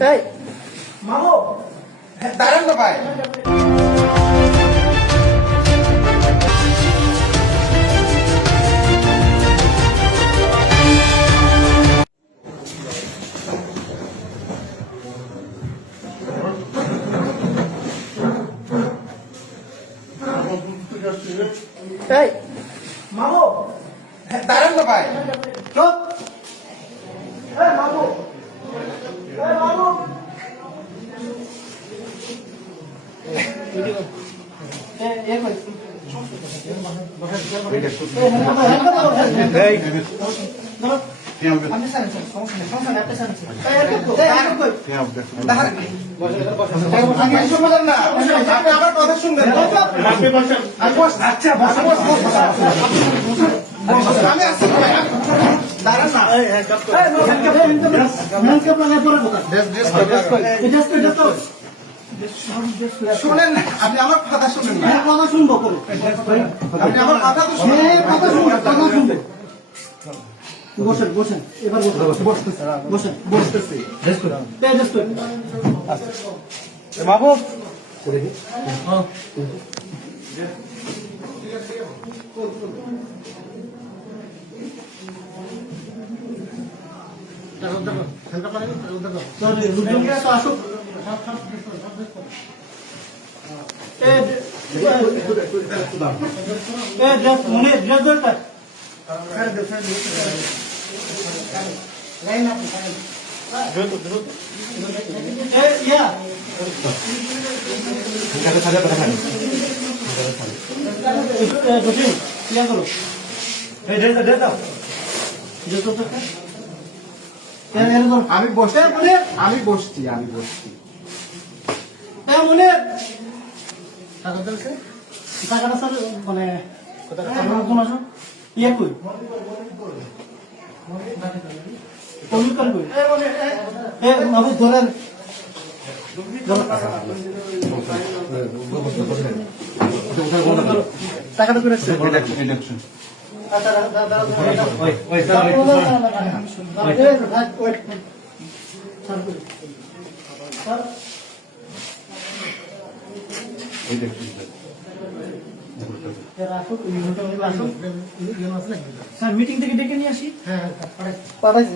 এই মামু দাঁড়ান না ভাই। এই মামু দাঁড়ান না ভাই। চুপ। এই মামু মামু আমার কথা শুনবেন। আমি আসছি দাঁড়ান না। শোনেন না, আপনি আমার কথা শুনেন না। কথা শুনবো আপনি আমার কথা তো শুনেন। কথা শুনবে। বসেন বসেন এবার বসেন বসতেছি মাহবুব আমি বসছি আমি বসছি টাকাটা স্যার মানে কোন আসো ইয়ে কই কমিউনিকার কই এ বাবু ধরেন টাকাটা করে রাখছে ইলেকশন আচ্ছা দাদা ওই স্যার মিটিং থেকে ডেকে নিয়ে আসি। হ্যাঁ পাঠাইছি